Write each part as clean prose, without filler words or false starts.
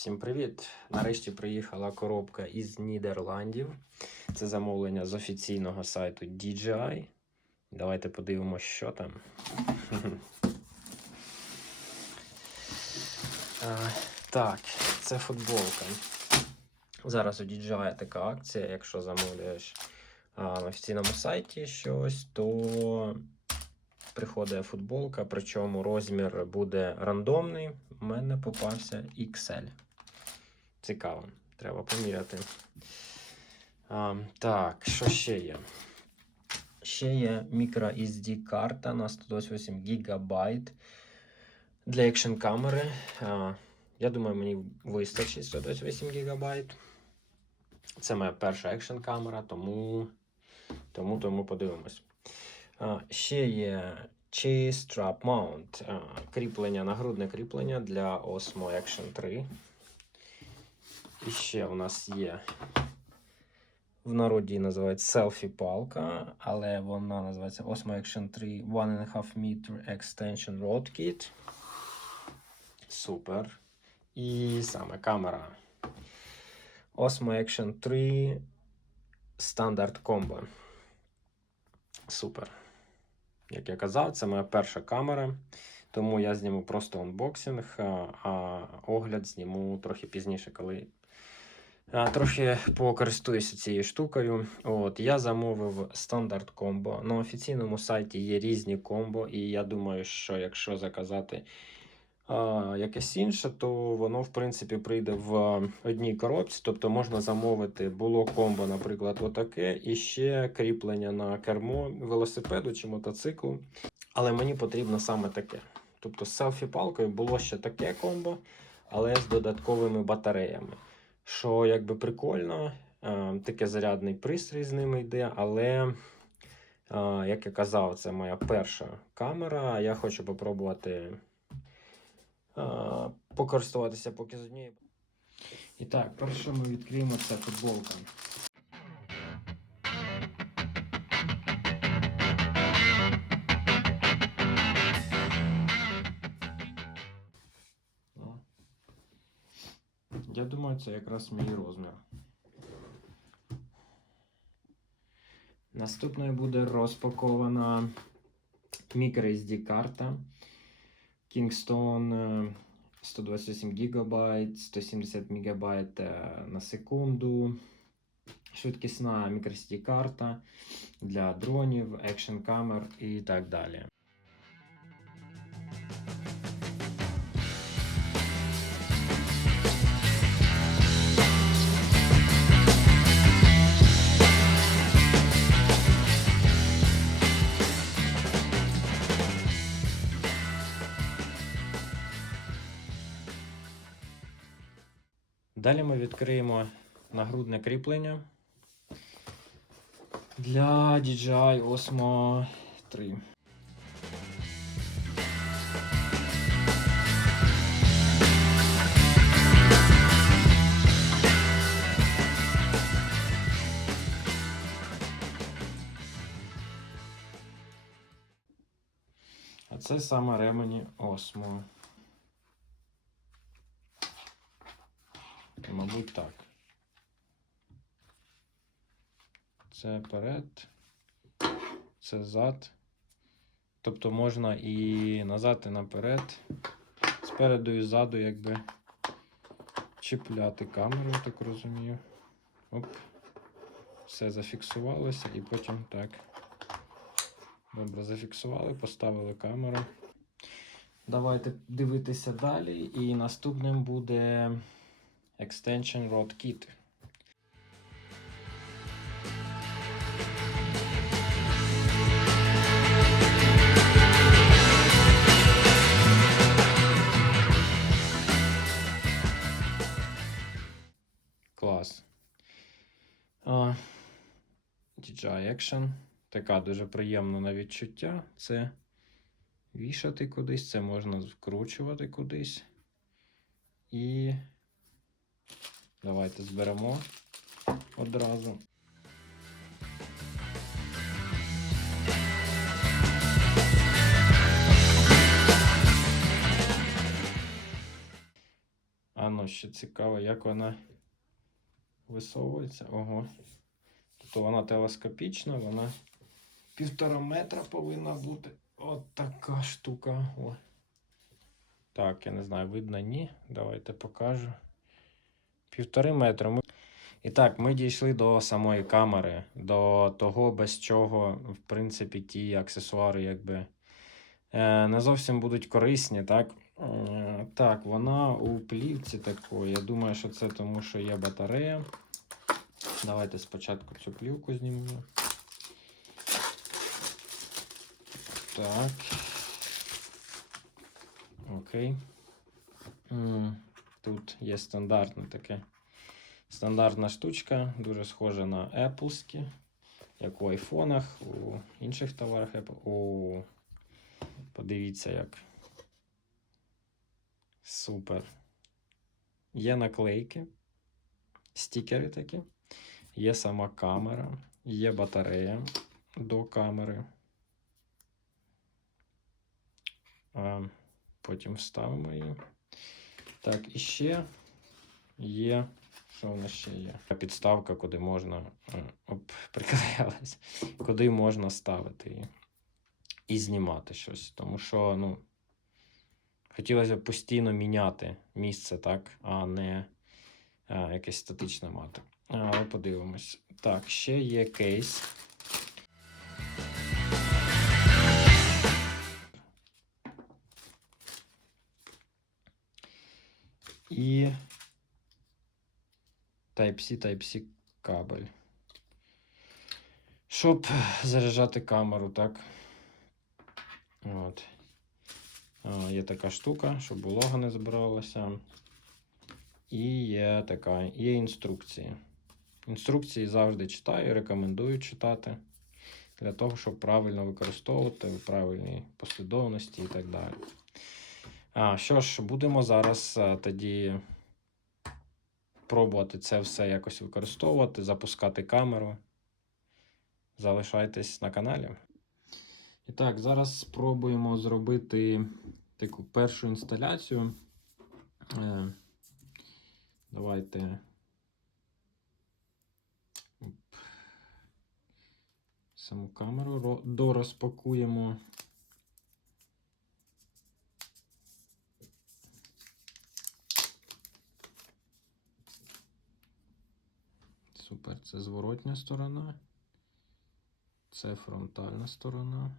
Всім привіт! Нарешті приїхала коробка із Нідерландів. Це замовлення з офіційного сайту DJI. Давайте подивимося, що там. Так, це футболка. Зараз у DJI така акція, якщо замовляєш на офіційному сайті щось, то приходить футболка, причому розмір буде рандомний. У мене попався XL. Цікаво, треба поміряти. Так, що ще є? Ще є microSD карта на 128 ГБ для екшн камери. Я думаю, мені вистачить 128 ГБ. Це моя перша екшн камера, тому подивимось. Ще є Strap Mount, кріплення, нагрудне кріплення для Osmo Action 3. І ще у нас є, в народі називається селфі-палка, але вона називається Osmo Action 3 1,5 meter Extension Rod Kit. Супер. І саме камера Osmo Action 3 Standard Combo. Супер. Як я казав, це моя перша камера, тому я зніму просто унбоксинг, а огляд зніму трохи пізніше, коли трохи покористуюся цією штукою. Я замовив стандарт комбо. На офіційному сайті є різні комбо, і я думаю, що якщо заказати якесь інше, то воно, в принципі, прийде в одній коробці. Тобто можна замовити, було комбо, наприклад, отаке, і ще кріплення на кермо велосипеду чи мотоциклу. Але мені потрібно саме таке. Тобто з селфі-палкою було ще таке комбо, але з додатковими батареями. Що якби прикольно, таке зарядний пристрій з ними йде, але, як я казав, це моя перша камера. Я хочу попробувати покористуватися поки з однією. І так, перше ми відкриємо, це футболка. Я думаю, це якраз мій розмір. Наступною буде розпакована microSD карта Kingston 128 ГБ, 170 МБ на секунду. Швидкісна microSD карта для дронів, екшн камер і так далі. Далі ми відкриємо нагрудне кріплення для DJI Osmo 3. А це саме ремені Osmo. Мабуть, так. Це перед, це зад. Тобто можна і назад, і наперед. Спереду і ззаду якби чіпляти камеру, я так розумію. Оп. Все зафіксувалося і потім так. Добре, зафіксували, поставили камеру. Давайте дивитися далі. І наступним буде Extension Rod Kit. Клас. DJI Action. Така дуже приємна на відчуття. Це вішати кудись, це можна вкручувати кудись. І давайте зберемо одразу. А ну, ще цікаво, як вона висовується. Ого. Тобто вона телескопічна, вона 1,5 метра повинна бути. От така штука. О. Так, я не знаю, видно, ні. Давайте покажу. 1,5 метра. І так, ми дійшли до самої камери, до того, без чого, в принципі, ті аксесуари, якби, не зовсім будуть корисні, так? Так, вона у плівці такої. Я думаю, що це тому, що є батарея. Давайте спочатку цю плівку знімемо. Так. Окей. Тут є стандартна штучка, дуже схожа на Apple'ські, як у айфонах, у інших товарах Apple. Подивіться як. Супер. Є наклейки, стікери такі, є сама камера, є батарея до камери. Потім вставимо її. Так, і ще є, що в нас ще є? Підставка, куди можна, приклеїлась, куди можна ставити її і знімати щось. Тому що, ну, хотілося б постійно міняти місце, так, а не якесь статичне мати. Але подивимось. Так, ще є кейс. І Type-C кабель. Щоб заряджати камеру, так. От. Є така штука, щоб волога не збиралася. І є інструкції. Інструкції завжди читаю, рекомендую читати. Для того, щоб правильно використовувати в правильній послідовності і так далі. Що ж, будемо зараз тоді пробувати це все якось використовувати, запускати камеру. Залишайтесь на каналі. І так, зараз спробуємо зробити таку першу інсталяцію. Давайте саму камеру дорозпакуємо. Супер, це зворотня сторона, це фронтальна сторона.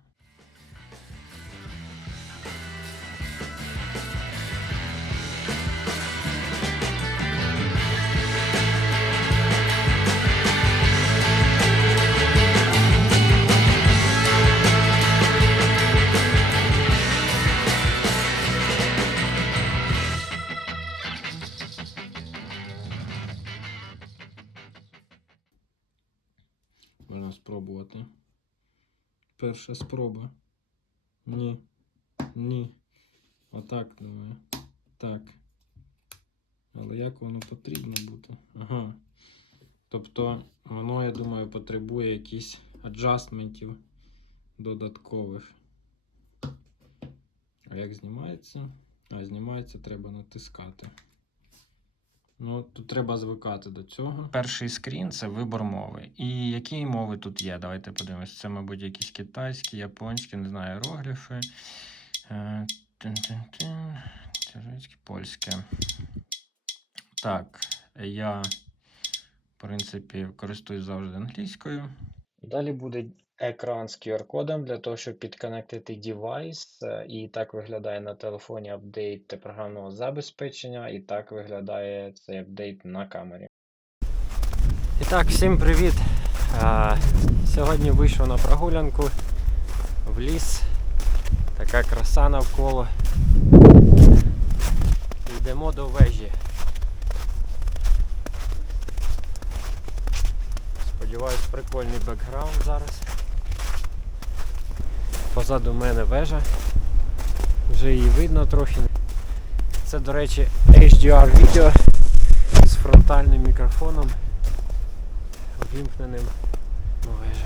Можна спробувати. Перша спроба. Ні. Отак, думаю. Так. Але як воно потрібно бути? Ага. Тобто, воно, я думаю, потребує якісь аджастментів додаткових. А як знімається? Знімається, треба натискати. Ну, тут треба звикати до цього. Перший скрін – це вибор мови. І які мови тут є? Давайте подивимось. Це, мабуть, якісь китайські, японські, не знаю, іерогліфи. Турецьке, польське. Так, я, в принципі, користуюсь завжди англійською. Далі буде екран з QR-кодом для того, щоб підконектити девайс. І так виглядає на телефоні апдейт програмного забезпечення. І так виглядає цей апдейт на камері. І так, всім привіт! Сьогодні вийшов на прогулянку в ліс. Така краса навколо. Йдемо до вежі. Сподіваюсь, прикольний бекграунд зараз. Позаду мене вежа. Вже її видно трохи. Це, до речі, HDR відео з фронтальним мікрофоном, ввімкненим на вежа.